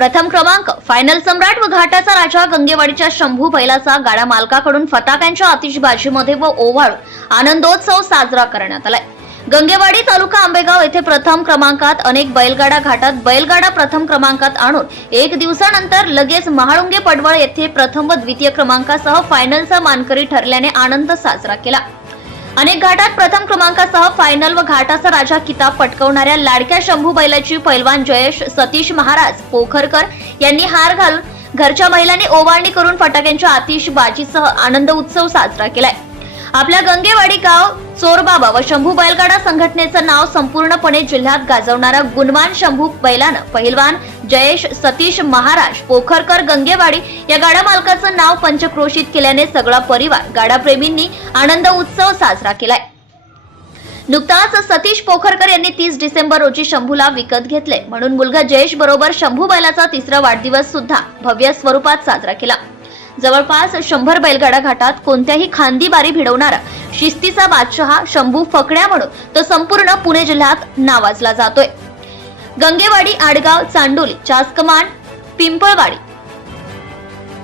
प्रथम क्रमांक फायनल सम्राट व घाटाचा राजा गंगेवाडीच्या शंभू बैलाचा गाडा मालकाकडून फटाक्यांच्या आतिषबाजीमध्ये व ओवाळ आनंदोत्सव साजरा करण्यात आलाय. गंगेवाडी तालुका आंबेगाव येथे प्रथम क्रमांकात अनेक बैलगाडा घाटात बैलगाडा प्रथम क्रमांकात आणून एक दिवसानंतर लगेच महाळुंगे पडवळ येथे प्रथम व द्वितीय क्रमांकासह फायनलचा मानकरी ठरल्याने आनंद साजरा केला. अनेक घाटात प्रथम क्रमांकासह फायनल व घाटाचा राजा किताब पटकवणाऱ्या लाडक्या शंभू बैलाची पैलवान जयेश सतीश महाराज पोखरकर यांनी हार घालून घरच्या महिलांनी ओवाळणी करून फटाक्यांच्या आतिषबाजीसह आनंद उत्सव साजरा केलाय. आपल्या गंगेवाडी गाव चोरबाबा व शंभू बैलगाडा संघटनेचं नाव संपूर्णपणे जिल्ह्यात गाजवणारा गुणवान शंभू बैलानं पहिलवान जयेश सतीश महाराज पोखरकर गंगेवाडी या गाडा मालकाचं नाव पंचक्रोशीत केल्याने सगळा परिवार गाडाप्रेमींनी आनंद उत्सव साजरा केलाय. नुकताच सतीश पोखरकर यांनी तीस डिसेंबर रोजी शंभूला विकत घेतले. म्हणून मुलगा जयेश बरोबर शंभू बैलाचा तिसरा वाढदिवस सुद्धा भव्य स्वरूपात साजरा केला. जवळपास शंभर बैलगाडा घाटात कोणत्याही खांदी बारी भिडवणारा शिस्तीचा बादशहा शंभू फकड्या म्हणून तो संपूर्ण पुणे जिल्ह्यात नावाजला जातोय. गंगेवाडी आडगाव चांडोली चासकमान पिंपळवाडी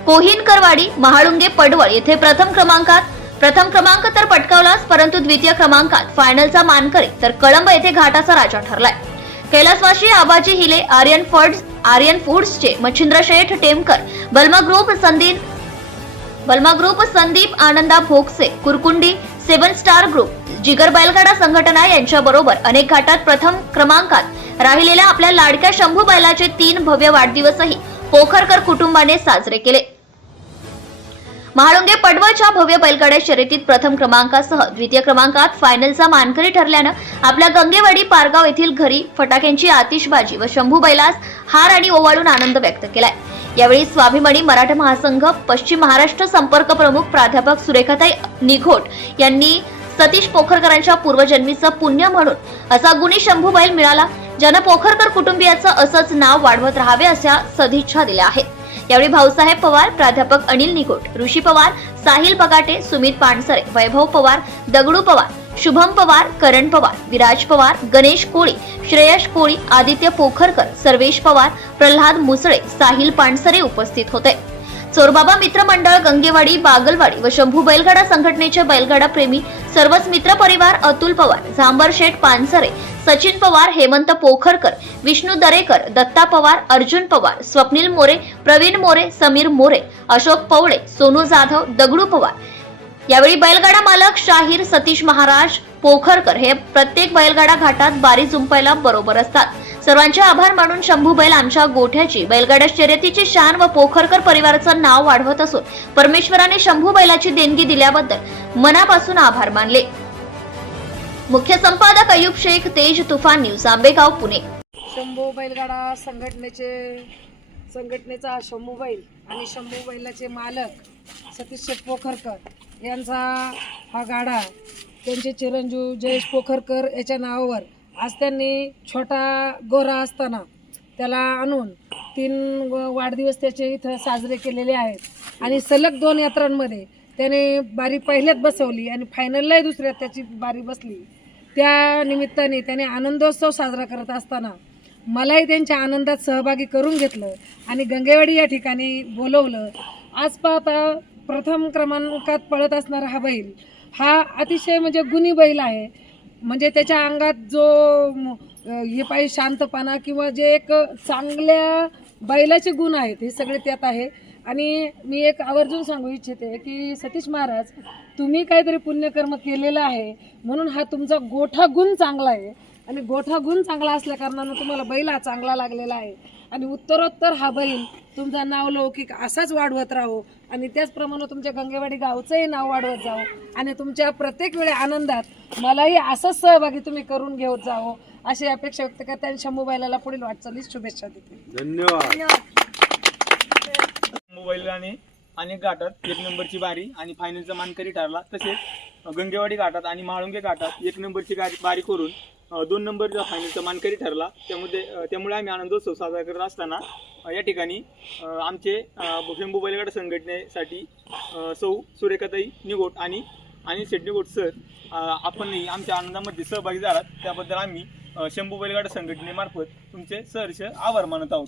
कोहिनकरवाडी महाळुंगे पडवळ येथे प्रथम क्रमांकात प्रथम क्रमांक तर पटकावलाच परंतु द्वितीय क्रमांकात फायनलचा मानकरी तर कळंब येथे घाटाचा राजा ठरलाय. कैलासवाशी आबाजी हिले आर्यन फर्ड आर्यन फूड्सचे Machhindra Sheth Temkar Balma group संदीन Balma group Sandeep Ananda Bhogse Kurkundi seven star group Jigar बैलगाडा संघटना यांच्या बरोबर अनेक घाटात प्रथम क्रमांकात राहिलेल्या आपल्या लाडक्या शंभू बैलाचे तीन भव्य वाढदिवसही पोखरकर कुटुंबाने साजरे केले. महाळुंगे पडवळच्या भव्य बैलगाड्या शर्यतीत प्रथम क्रमांकासह द्वितीय क्रमांकात फायनलचा मानकरी ठरल्यानं आपल्या गंगेवाडी पारगाव येथील घरी फटाक्यांची आतिषबाजी व शंभू बैलास हार आणि ओवाळून आनंद व्यक्त केलाय. यावेळी स्वाभिमानी मराठा महासंघ पश्चिम महाराष्ट्र संपर्क प्रमुख प्राध्यापक सुरेखाताई निघोट यांनी सतीश पोखरकरांच्या पूर्वजन्मीचं पुण्य म्हणून असा गुणी शंभू बैल मिळाला ज्यानं पोखरकर कुटुंबियाचं असंच नाव वाढवत राहावे अशा सदिच्छा दिल्या आहेत. यावेळी भाऊसाहेब पवार प्राध्यापक अनिल निकोट ऋषी पवार साहिल बगाटे सुमित पानसरे वैभव पवार दगडू पवार शुभम पवार करण पवार विराज पवार गणेश कोळी श्रेयश कोळी आदित्य पोखरकर सर्वेश पवार प्रल्हाद मुसळे साहिल पानसरे उपस्थित होते. चोरबाबा मित्र मंडळ गंगेवाडी बागलवाडी व शंभू बैलगाडा संघटनेचे बैलगाडा प्रेमी सर्वच मित्र परिवार अतुल पवार झांबर शेठ पानसरे सचिन पवार हेमंत पोखरकर विष्णू दरेकर दत्ता पवार अर्जुन पवार स्वप्नील मोरे प्रवीण मोरे समीर मोरे अशोक पवळे सोनू जाधव दगडू पवार यावेळी बैलगाडा मालक शाहीर सतीश महाराज पोखरकर हे प्रत्येक बैलगाडा घाटात बारी जुंपायला बरोबर असतात. सर्वांचे आभार मानून शंभू बैल आमच्या गोठ्याची बैलगाडा शर्यतीची शान व पोखरकर परिवाराचं नाव वाढवत असून परमेश्वराने शंभू बैलाची देणगी दिल्याबद्दल मनापासून आभार मानले. मुख्य संपादक अयुब शेख तेज तुफान न्यूज आंबेगाव पुणे. शंभू बैलगाडा संघटनेचे संघटनेचा शंभू बैल आणि शंभू बैलाचे मालक सतीश पोखरकर यांचा हा गाडा त्यांचे चिरंजीव जयेश पोखरकर याच्या नावावर आज त्यांनी छोटा गोरा असताना त्याला आणून तीन व- वाढदिवस त्याचे इथं साजरे केलेले आहेत. आणि सलग दोन यात्रांमध्ये त्याने बारी पहिल्यात बसवली आणि फायनललाही दुसऱ्यात त्याची बारी बसली. त्या निमित्ताने त्याने आनंदोत्सव साजरा करत असताना मलाही त्यांच्या आनंदात सहभागी करून घेतलं आणि गंगेवाडी या ठिकाणी बोलवलं. आज पाहता प्रथम क्रमांकात पळत असणारा हा बैल. हा अतिशय म्हणजे गुणी बैल आहे. म्हणजे त्याच्या अंगात जो हे पाहिजे शांतपणा किंवा जे एक चांगल्या बैलाचे गुण आहेत हे सगळे त्यात आहे. आणि मी एक आवर्जून सांगू इच्छिते की सतीश महाराज तुम्ही काहीतरी पुण्यकर्म केलेलं आहे म्हणून हा तुमचा गोठा गुण चांगला आहे. आणि गोठा गुण चांगला असल्या कारणानं तुम्हाला बैल हा चांगला लागलेला आहे. आणि उत्तरोत्तर हा बैल तुमचा नाव लौकिक असाच वाढवत राहो. आणि त्याचप्रमाणे तुमच्या गंगेवाडी गावचंही नाव वाढवत जावं. आणि तुमच्या प्रत्येक वेळी आनंदात मलाही असंच सहभागी तुम्ही करून घेत जावं अशी अपेक्षा व्यक्त करते आणि शंभू बैलाला पुढील वाटचालीस शुभेच्छा देते. मोबाईलने अनेक गाठात एक नंबरची बारी आणि फायनलचा मानकरी ठरला. तसेच गंगेवाडी घाटात आणि म्हाळुंगे घाटात एक नंबरची गाडी बारी करून दोन नंबरचा फायनलचा मानकरी ठरला त्यामध्ये त्यामुळे आम्ही आनंदोत्सव साजरा करत असताना या ठिकाणी आमचे शंभू बैलगाडा संघटनेसाठी सौ सुरेखाताई निगोट आणि आणि शेट निगोट सर आपणही आमच्या आनंदामध्ये सहभागी झालात. त्याबद्दल आम्ही शंभू बैलगाडा संघटनेमार्फत तुमचे सहर्ष आभार मानत आहोत.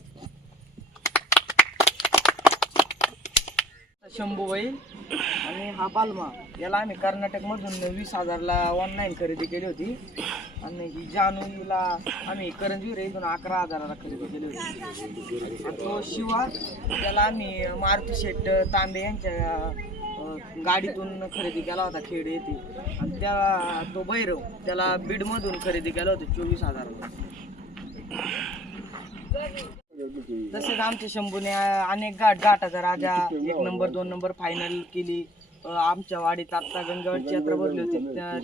शंभूबाई आणि हा पालमा याला आम्ही कर्नाटकमधून वीस हजारला ऑनलाईन खरेदी केली होती. आणि ही जानू आम्ही करंजीवर इथून अकरा हजाराला खरेदी केली होती. आणि तो शिवा त्याला आम्ही मारुती शेट तांबे यांच्या गाडीतून खरेदी केला होता खेड येथे. आणि त्या तो भैरव त्याला बीडमधून खरेदी केला होता चोवीस हजाराला. तसेच आमच्या शंभूने अनेक गाठ गाठाचा राजा एक नंबर दोन नंबर फायनल केली. आमच्या वाडीत आत्ता गंगावरची यात्रा भरली होती.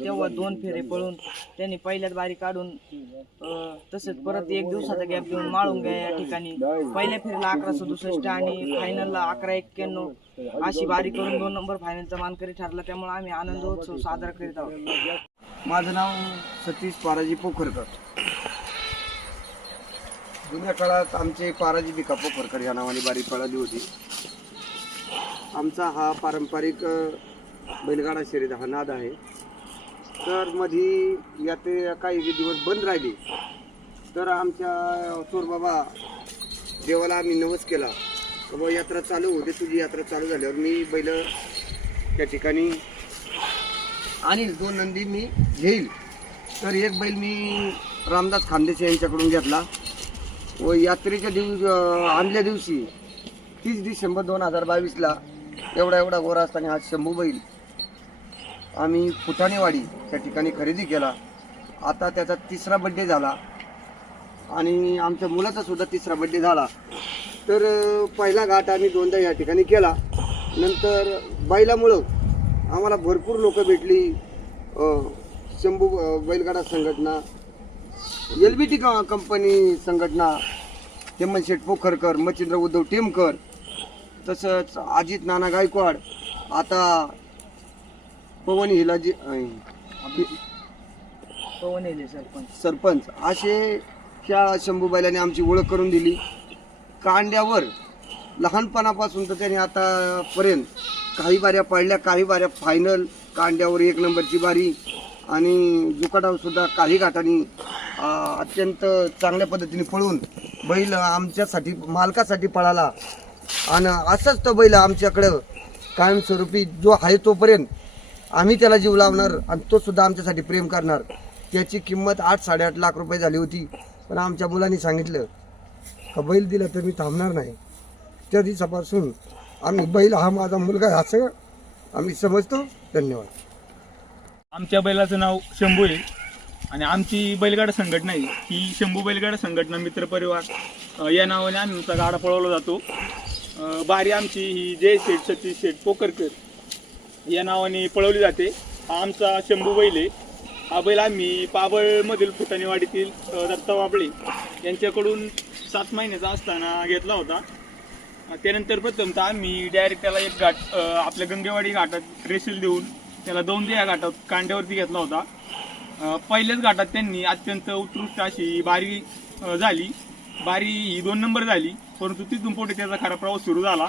तेव्हा दोन फेरे पळून त्यांनी पहिल्याच बारी काढून तसेच परत एक दिवसाचा गॅप घेऊन माळून घ्या या ठिकाणी पहिल्या फेरीला अकरा सदुसष्ट आणि फायनलला अकरा एक्क्याण्णव अशी बारी करून दोन नंबर फायनलचा मानकरी ठरला. त्यामुळे आम्ही आनंदोत्सव साजरा करीत आहोत. माझं नाव सतीश पाराजी पोखरकर. जुन्या काळात आमचे पाराजी बिका पोखरकर या नावाने बारी पळाली होती. आमचा हा पारंपरिक बैलगाडा शर्यत हा नाद आहे. तर मधी यात काही दिवस बंद राहिली तर आमच्या चोरबाबा देवाला आम्ही नवस केला. बाबा यात्रा चालू होते तुझी यात्रा चालू झाल्यावर मी बैल त्या ठिकाणी आणि दोन नंदी मी घेईल. तर एक बैल मी रामदास खानदेशी यांच्याकडून घेतला. व यात्रेच्या दिवस आणल्या दिवशी तीस डिसेंबर दोन हजार बावीसला एवढा एवढा गोरा असताना हा शंभू बैल. आम्ही फुटाणेवाडी त्या ठिकाणी खरेदी केला. आता त्याचा तिसरा बड्डे झाला. आणि आमच्या मुलाचा सुद्धा तिसरा बड्डे झाला. तर पहिला घाट आम्ही दोनदा या ठिकाणी केला. नंतर बैलामुळं आम्हाला भरपूर लोक भेटली. शंभू बैलगाडा संघटना एल बी टी कंपनी संघटना हेमंत शेठ पोखरकर मच्छिंद्र उद्धव टेमकर तसंच अजित नाना गायकवाड आता पवन हिलाजी अ, पवन येले सरपंच. सरपंच. असे ह्या शंभू बैलाने आमची ओळख करून दिली. कांड्यावर लहानपणापासून तर त्याने आतापर्यंत काही बाऱ्या पडल्या काही बाऱ्या फायनल कांड्यावर एक नंबरची बारी आणि जुकाटावर सुद्धा काही घाटांनी अत्यंत चांगल्या पद्धतीने पळून बैल आमच्यासाठी मालकासाठी पळाला. आणि असाच तो बैल आमच्याकडं कायमस्वरूपी जो आहे तोपर्यंत आम्ही त्याला जीव लावणार आणि तो सुद्धा आमच्यासाठी प्रेम करणार. त्याची किंमत आठ साडेआठ लाख रुपये झाली होती. पण आमच्या मुलांनी सांगितलं का बैल दिला तर मी थांबणार नाही. त्या दिवसापासून आम्ही बैल हा माझा मुलगा आहे असं आम्ही समजतो. धन्यवाद. आमच्या बैलाचं नाव शंभू आहे. आणि आमची बैलगाडा संघटना आहे. ही शंभू बैलगाडा संघटना मित्रपरिवार या नावाने आम्ही आमचा गाडा पळवला जातो. बारी आमची ही जय शेठ सतीश शेठ पोकरकर या नावाने पळवली जाते. हा आमचा शंभू बैल आहे. हा बैल आम्ही पाबळमधील फुटाणेवाडीतील दत्ता बाबळे यांच्याकडून सात महिन्याचा असताना घेतला होता. त्यानंतर प्रथमतः आम्ही डायरेक्ट त्याला एक घाट आपल्या गंगेवाडी घाटात रेसिल देऊन त्याला दोन या घाटात कांड्यावरती घेतला होता. पहिल्याच घाटात त्यांनी अत्यंत उत्कृष्ट अशी बारी झाली. बारी ही दोन नंबर झाली परंतु तिथून पोटे त्याचा खरा प्रवास सुरू झाला.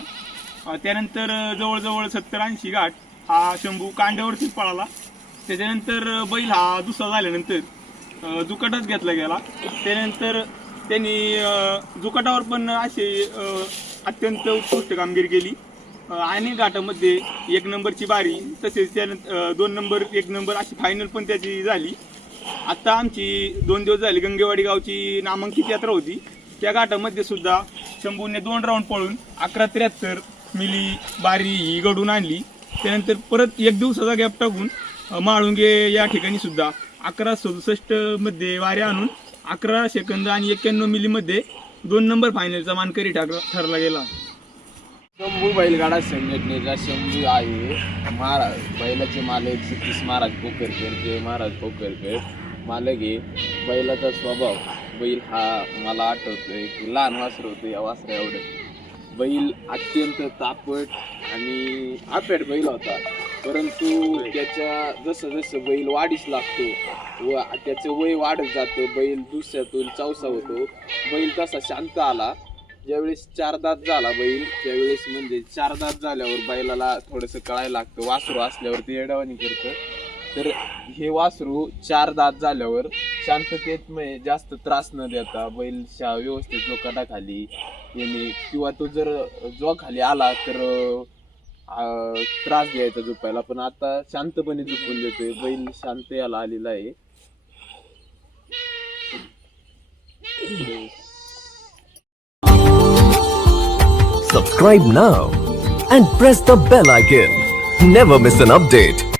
त्यानंतर जवळजवळ सत्तर ऐंशी घाट हा शंभू कांड्यावरतीच पळाला. त्याच्यानंतर बैल हा दुसरा झाल्यानंतर जुकाटच जुकाटाच घेतला गेला. त्यानंतर त्यांनी जुकाटावर पण असे अत्यंत उत्कृष्ट कामगिरी केली. आणि घाटामध्ये एक नंबरची बारी तसेच त्यानंतर दोन नंबर एक नंबर अशी फायनल पण त्याची झाली. आत्ता आमची दोन दिवस झाली गंगेवाडी गावची नामांकित यात्रा होती. त्या घाटामध्ये सुद्धा शंभूने दोन राऊंड पळून अकरा त्र्याहत्तर मिली बारी ही घडून आणली. त्यानंतर परत एक दिवसाचा गॅप टाकून माळुंगे या ठिकाणी सुद्धा अकरा सदुसष्टमध्ये आणून अकरा सेकंद आणि एक्क्याण्णव मिलीमध्ये दोन नंबर फायनलचा मानकरी ठरला ठरला गेला. शंभू बैलगाडा संघटनेचा शंभू आहे. महाराज बैलाचे मालक सतीश महाराज पोकरकर जय महाराज पोकरकर मालक आहे बैलाचा स्वभाव. बैल हा मला आठवतोय की लहान वासर होतं या वासरा एवढं. बैल अत्यंत तापट आणि आपेट बैल होता. परंतु त्याच्या जसं जसं बैल वाढीस लागतो व त्याचं वय वाढत जातं बैल दुसऱ्यातून चौसा होतो बैल तसा शांत आला. ज्यावेळेस चार दात झाला बैल त्यावेळेस म्हणजे चार दात झाल्यावर बैलाला थोडंसं कळायला लागतं वासरू असल्यावर ते येडावानी करतं. तर हे वासरू चार दात झाल्यावर शांततेत म्हणजे जास्त त्रास न देता बैल शा व्यवस्थित जोकाटा खाली येणे किंवा तो जर जो खाली आला तर त्रास द्यायचा झोपायला पण आता शांतपणे झोपून देतोय बैल शांत याला आलेला आहे Subscribe now and press the bell icon. Never miss an update.